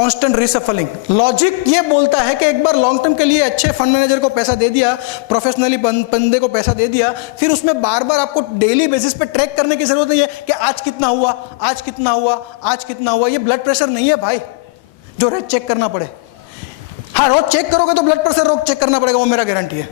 Constant reshuffling. Logic ये बोलता है कि एक बार लॉन्ग टर्म के लिए अच्छे फंड मैनेजर को पैसा दे दिया, प्रोफेशनली बंदे को पैसा दे दिया, फिर उसमें बार बार आपको डेली बेसिस पे ट्रैक करने की जरूरत नहीं है कि आज कितना हुआ, आज कितना हुआ, आज कितना हुआ। ये ब्लड प्रेशर नहीं है भाई जो रोज चेक करना पड़े। हाँ, रोज चेक करोगे तो ब्लड प्रेशर रोज चेक करना पड़ेगा, वो मेरा गारंटी है।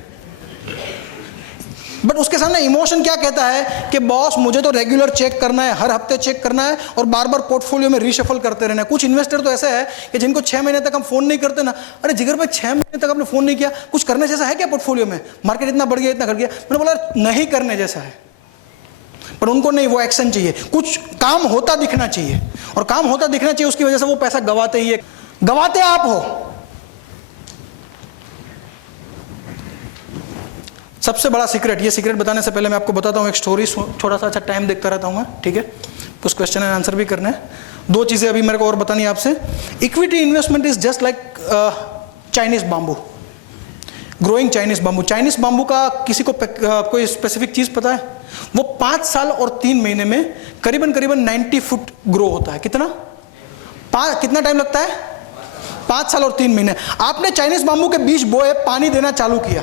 बट उसके सामने इमोशन क्या कहता है कि बॉस मुझे तो रेगुलर चेक करना है, हर हफ्ते चेक करना है और बार बार पोर्टफोलियो में रीशफल करते रहना है। कुछ इन्वेस्टर तो ऐसे है कि जिनको 6 महीने तक हम फोन नहीं करते ना, अरे जिगर भाई 6 महीने तक आपने फोन नहीं किया, कुछ करने जैसा है क्या पोर्टफोलियो में? मार्केट इतना बढ़ गया, इतना घट गया। मैंने बोला नहीं करने जैसा है, पर उनको नहीं, वो एक्शन चाहिए, कुछ काम होता दिखना चाहिए, और काम होता दिखना चाहिए, उसकी वजह से वो पैसा गवाते ही है। गवाते आप हो। सबसे बड़ा सीक्रेट, ये सीक्रेट बताने से पहले मैं आपको बताता हूँ एक स्टोरी। थोड़ा सा अच्छा टाइम देखता रहता हूँ मैं, ठीक है? कुछ क्वेश्चन एंड आंसर भी करने हैं। 2 चीज़ें अभी मेरे को और बतानी है आपसे। Equity investment is just like Chinese bamboo, growing Chinese bamboo. Chinese bamboo का किसी को कोई स्पेसिफिक चीज़ पता है? वो 5 साल और 3 महीने में करीबन 90 फुट ग्रो होता है। कितना कितना टाइम लगता है? 5 साल और 3 महीने। आपने चाइनीज बाम्बू के बीज बोए, पानी देना चालू किया,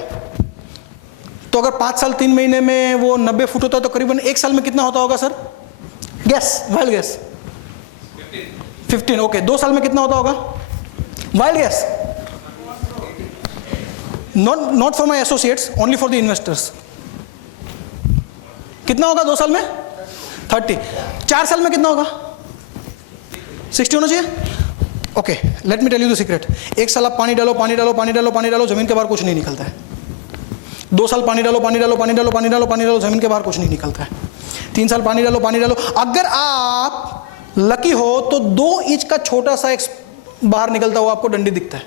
तो अगर 5 साल 3 महीने में वो 90 फुट होता है तो करीबन 1 साल में कितना होता होगा sir? Gas, wild gas 15। Okay, 2 साल में कितना होता होगा wild gas? Not for my associates, only for the investors. कितना होगा 2 साल में? 30। 4 साल में कितना होगा? 60 होना चाहिए। Okay, let me tell you the secret. 1 साल आप पानी डालो, पानी डालो, पानी डालो, पानी डालो, जमीन के बाहर कुछ नहीं निकलता है। 2 साल पानी डालो, पानी डालो, पानी डालो, पानी डालो, पानी डालो, जमीन के बाहर कुछ नहीं निकलता है। 3 साल पानी डालो, पानी डालो, अगर आप लकी हो तो 2 इंच का छोटा सा एक बाहर निकलता हुआ आपको डंडी दिखता है।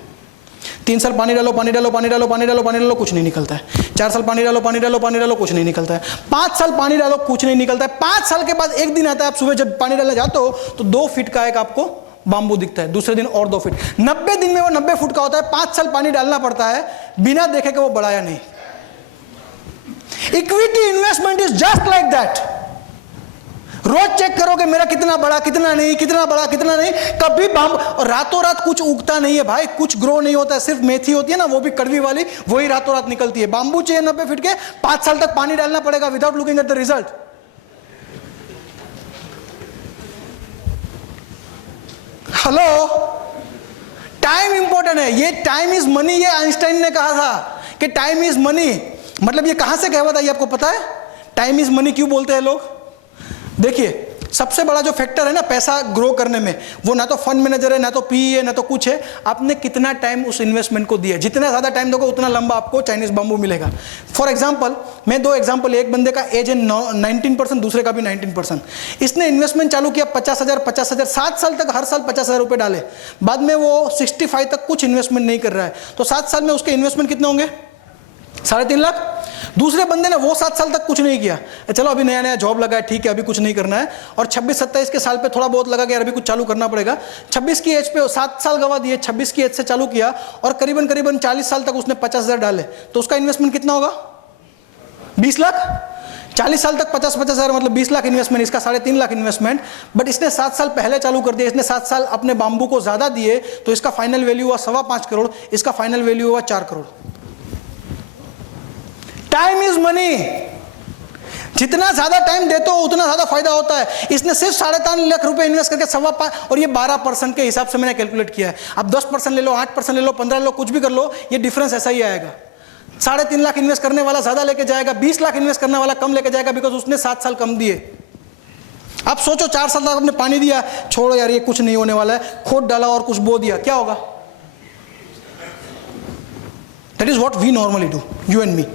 3 साल पानी डालो, पानी डालो, पानी डालो, पानी डालो, पानी डालो, कुछ नहीं निकलता है। 4 साल पानी डालो, पानी डालो, पानी डालो, कुछ नहीं निकलता है। 5 साल पानी डालो, कुछ नहीं निकलता है। 5 साल के बाद एक दिन आता है, आप सुबह जब पानी डालने जाते हो तो 2 फीट का एक आपको बाम्बू दिखता है, दूसरे दिन और 2 फीट। 90 दिन में वो 90 फुट का होता है। 5 साल पानी डालना पड़ता है, बिना देखे कि वो बढ़ा या नहीं। Equity investment is just like that. रोज चेक करोगे मेरा कितना बड़ा, कितना नहीं, कितना बड़ा, कितना नहीं। कभी बाम्बू, और रातों रात कुछ उगता नहीं है भाई, कुछ ग्रो नहीं होता है। सिर्फ मेथी होती है ना, वो भी कड़वी वाली, वही रातों रात निकलती है। बाम्बू चाहिए 90 फीट के, 5 साल तक पानी डालना पड़ेगा without looking at the result. Hello, time important है। ये टाइम इज मनी, ये आइंस्टाइन ने कहा था कि टाइम इज मनी। मतलब ये कहां से कहावत आई आपको पता है? टाइम इज मनी क्यों बोलते हैं लोग? देखिए, सबसे बड़ा जो फैक्टर है ना पैसा ग्रो करने में, वो ना तो फंड मैनेजर है, ना तो पी है, ना तो कुछ है। आपने कितना टाइम उस इन्वेस्टमेंट को दिया। जितना ज्यादा टाइम दोगे उतना लंबा आपको चाइनीज बाम्बू मिलेगा। फॉर एग्जांपल, मैं 2 एग्जांपल, एक बंदे का एज है 19%, दूसरे का भी 19%। इसने इन्वेस्टमेंट चालू किया 50,000, 7 साल तक हर साल 50,000 रुपए डाले। बाद में वो 65 तक कुछ इन्वेस्टमेंट नहीं कर रहा है, तो 7 साल में उसके इन्वेस्टमेंट कितने होंगे? 3.5 लाख। दूसरे बंदे ने वो 7 साल तक कुछ नहीं किया, चलो अभी नया नया जॉब लगा है, ठीक है अभी कुछ नहीं करना है, और 26-27 के साल पे थोड़ा बहुत लगा कि यार अभी कुछ चालू करना पड़ेगा। 26 की एज पे 7 साल गवा दिए, 26 की एज से चालू किया और करीबन 40 साल तक उसने 50,000 डाले, तो उसका इन्वेस्टमेंट कितना होगा? 20 लाख। 40 साल तक 50,000 मतलब 20 लाख इन्वेस्टमेंट, इसका 3.5 लाख इन्वेस्टमेंट। बट इसने 7 साल पहले चालू कर दिया, इसने 7 साल अपने बाम्बू को ज्यादा दिए, तो इसका फाइनल वैल्यू हुआ 5.25 करोड़, इसका फाइनल वैल्यू हुआ 4 करोड़। Time is money. जितना ज्यादा टाइम देते हो उतना ज्यादा फायदा होता है। इसने सिर्फ 3.5 लाख रुपए इन्वेस्ट करके 5.25, और ये 12% के हिसाब से मैंने कैलकुलेट किया है। अब 10% ले लो, 8% ले लो, 15 ले लो, कुछ भी कर लो, ये डिफरेंस ऐसा ही आएगा। 3.5 लाख इन्वेस्ट करने वाला ज्यादा लेके जाएगा, 20 लाख इन्वेस्ट करने वाला कम लेके जाएगा, बिकॉज उसने 7 साल कम दिए। आप सोचो 4 साल तक आपने पानी दिया, छोड़ो यार ये कुछ नहीं होने वाला है, खोद डाला और कुछ बो दिया, क्या होगा? That is what we normally do, you and me.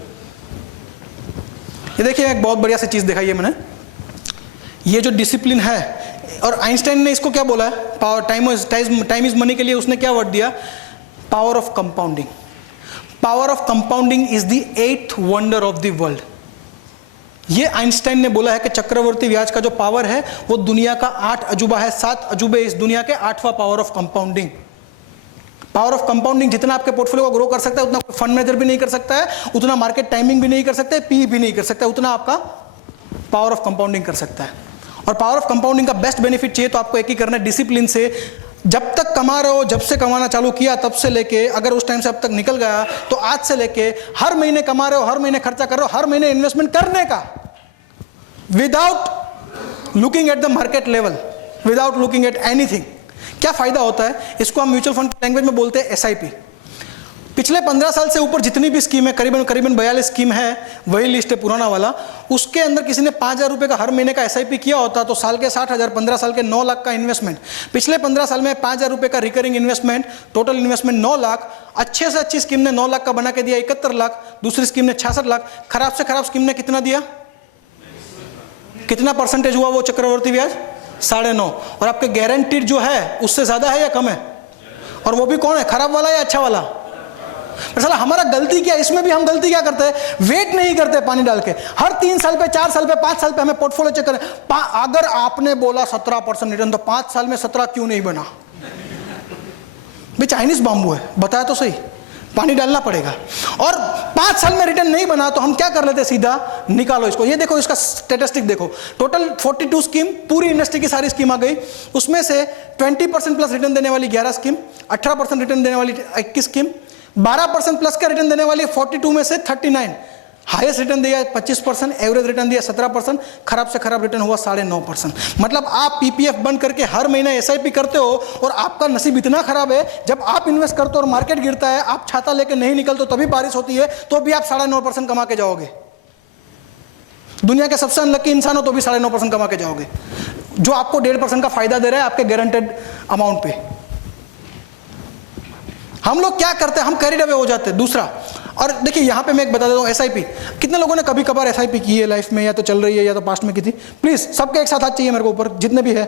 ये देखिए एक बहुत बढ़िया सी चीज दिखाई है मैंने, ये जो डिसिप्लिन है, और आइंस्टाइन ने इसको क्या बोला है? पावर, टाइम इज मनी के लिए उसने क्या वर्ड दिया? Power of compounding. Power of compounding is the 8th wonder of the world. ये आइंस्टाइन ने बोला है कि चक्रवर्ती ब्याज का जो पावर है वो दुनिया का 8 अजूबा है, 7 अजूबे इस दुनिया के, 8वां power of compounding. Power of compounding, जितना आपके पोर्टफोलियो को ग्रो कर सकता है उतना फंड मैनेजर भी नहीं कर सकता है, उतना मार्केट टाइमिंग भी नहीं कर सकता है, पी भी नहीं कर सकता है, उतना आपका पावर ऑफ कंपाउंडिंग कर सकता है। और पावर ऑफ कंपाउंडिंग का बेस्ट बेनिफिट चाहिए तो आपको एक ही करना है, डिसिप्लिन से जब तक कमा रहे हो, जब से कमाना चालू किया तब से लेके अगर उस टाइम से अब तक निकल गया तो आज से लेके हर महीने कमा रहे हो, हर महीने खर्चा कर रहे हो, हर महीने इन्वेस्टमेंट करने का, without looking at the market level, without looking at anything. क्या फायदा होता है? इसको हम म्यूचुअल फंड लैंग्वेज में बोलते हैं एसआईपी। पिछले 15 साल से ऊपर जितनी भी स्कीम है, करीबन 42 स्कीम है, वही लिस्ट है पुराना वाला, उसके अंदर किसी ने 5,000 रुपये का हर महीने का एसआईपी किया होता तो साल के 60,000, 15 साल के 9 लाख का इन्वेस्टमेंट। पिछले 15 साल में 5,000 रुपये का recurring investment, total investment 9 lakh. अच्छे से अच्छी स्कीम ने 9 लाख का बना के दिया 71 लाख, दूसरी स्कीम ने 66 लाख, खराब से खराब स्कीम ने कितना दिया? कितना परसेंटेज हुआ वो चक्रवर्ती ब्याज? 9.5। और आपके गारंटीड जो है उससे ज्यादा है या कम है? और वो भी कौन है, खराब वाला या अच्छा वाला? पर साला हमारा गलती क्या, इसमें भी हम गलती क्या करते हैं, वेट नहीं करते पानी डाल के। हर 3 साल पे, 4 साल पे, 5 साल पे हमें पोर्टफोलियो चेक करें। अगर आपने बोला 17% रिटर्न तो 5 साल में 17 क्यों नहीं बना? भाई चाइनीज बाम्बू है, बताया तो सही, पानी डालना पड़ेगा। और 5 साल में रिटर्न नहीं बना तो हम क्या कर लेते हैं, सीधा निकालो इसको। ये देखो इसका स्टेटिस्टिक देखो, टोटल 42 स्कीम, पूरी इंडस्ट्री की सारी स्कीम आ गई। उसमें से 20% प्लस रिटर्न देने वाली 11 स्कीम, 18% रिटर्न देने वाली 21 स्कीम, 12% प्लस का रिटर्न देने वाली 42 में से 39, हाईएस्ट रिटर्न दिया 25%, एवरेज रिटर्न दिया 17%, खराब से खराब रिटर्न हुआ 9.5%। मतलब आप पीपीएफ बंद करके हर महीने एसआईपी करते हो और आपका नसीब इतना खराब है, जब आप इन्वेस्ट करते हो और मार्केट गिरता है, आप छाता लेके नहीं निकलते, तभी बारिश होती है, तो भी आप 9.5% कमा के जाओगे। दुनिया के सबसे अनलकी इंसान हो तो भी 9.5% कमा के जाओगे, जो आपको 1.5% का फायदा दे रहा है आपके गारंटेड अमाउंट पे। हम लोग क्या करते हैं, हम कैरिड अवे हो जाते हैं। दूसरा, और देखिए यहाँ पे मैं एक बता देता हूँ, एसआईपी कितने लोगों ने कभी कभार एसआईपी की है लाइफ में, या तो चल रही है या तो पास्ट में की थी? प्लीज सबके एक साथ हाथ चाहिए मेरे को ऊपर, जितने भी है।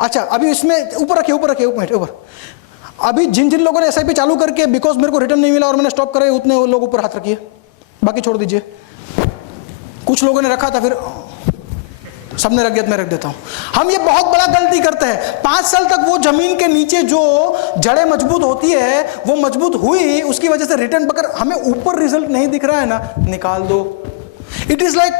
अच्छा, अभी इसमें ऊपर रखिए, ऊपर रखिए, ऊपर। अभी जिन जिन लोगों ने एसआईपी चालू करके बिकॉज मेरे को रिटर्न नहीं मिला और मैंने स्टॉप करा, उतने लोग ऊपर हाथ रखिए, बाकी छोड़ दीजिए। कुछ लोगों ने रखा था, फिर सबने रख दिया तो मैं रख देता हूं। हम ये बहुत बड़ा गलती करते हैं। 5 साल तक वो जमीन के नीचे जो जड़ें मजबूत होती है वो मजबूत हुई, उसकी वजह से रिटर्न पकड़, हमें ऊपर रिजल्ट नहीं दिख रहा है ना, निकाल दो। इट इज लाइक,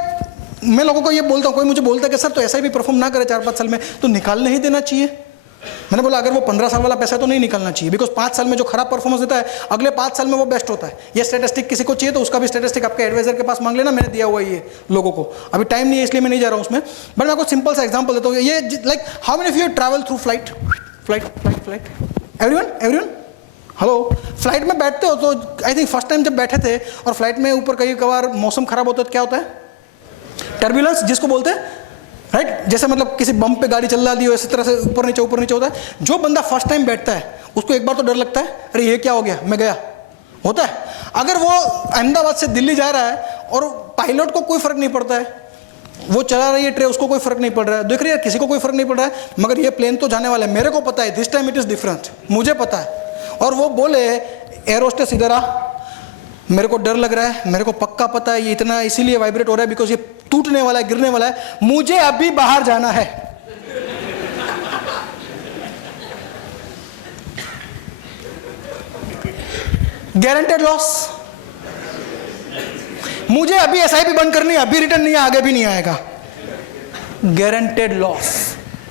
मैं लोगों को ये बोलता हूं, कोई मुझे बोलता है कि सर तो ऐसा भी परफॉर्म ना करे 4-5 साल में, तो निकाल नहीं देना चाहिए। मैंने बोला अगर वो 15 साल वाला पैसा तो नहीं निकालना चाहिए, बिकॉज 5 साल में जो खराब परफॉर्मेंस देता है अगले 5 साल में वो बेस्ट होता है। ये स्टैटिस्टिक किसी को चाहिए तो उसका भी स्टैटिस्टिक आपके एडवाइजर के पास मांग लेना, मैंने दिया हुआ है ये लोगों को। अभी टाइम नहीं है इसलिए मैं नहीं जा रहा हूँ उसमें, बट मैं आपको सिंपल सा एग्जांपल देता हूँ। ये like how many of you travel through flight? Everyone hello, flight में बैठते हो तो आई थिंक फर्स्ट टाइम जब बैठे थे और फ्लाइट में ऊपर कई बार मौसम खराब होता है तो क्या होता है? टर्बुलेंस जिसको बोलते हैं, राइट? जैसे मतलब किसी बम पे गाड़ी चल रही हो, इसी तरह से ऊपर नीचे होता है। जो बंदा फर्स्ट टाइम बैठता है उसको एक बार तो डर लगता है, अरे ये क्या हो गया, मैं गया, होता है। अगर वो अहमदाबाद से दिल्ली जा रहा है और पायलट को कोई फर्क नहीं पड़ता है, वो चला रही है ट्रेन, उसको कोई फर्क नहीं पड़ रहा है, देख रही है किसी को कोई फर्क नहीं पड़ रहा है, मगर ये प्लेन तो जाने वाला है, मेरे को पता है, this time it is different, मुझे पता है। और वो बोले एयर होस्टेस इधर आ, मेरे को डर लग रहा है, मेरे को पक्का पता है ये इतना इसीलिए वाइब्रेट हो रहा है बिकॉज ये टूटने वाला है, गिरने वाला है, मुझे अभी बाहर जाना है। Guaranteed loss. मुझे अभी एसआईपी बंद करनी है, अभी रिटर्न नहीं है, आगे भी नहीं आएगा, गारंटेड लॉस।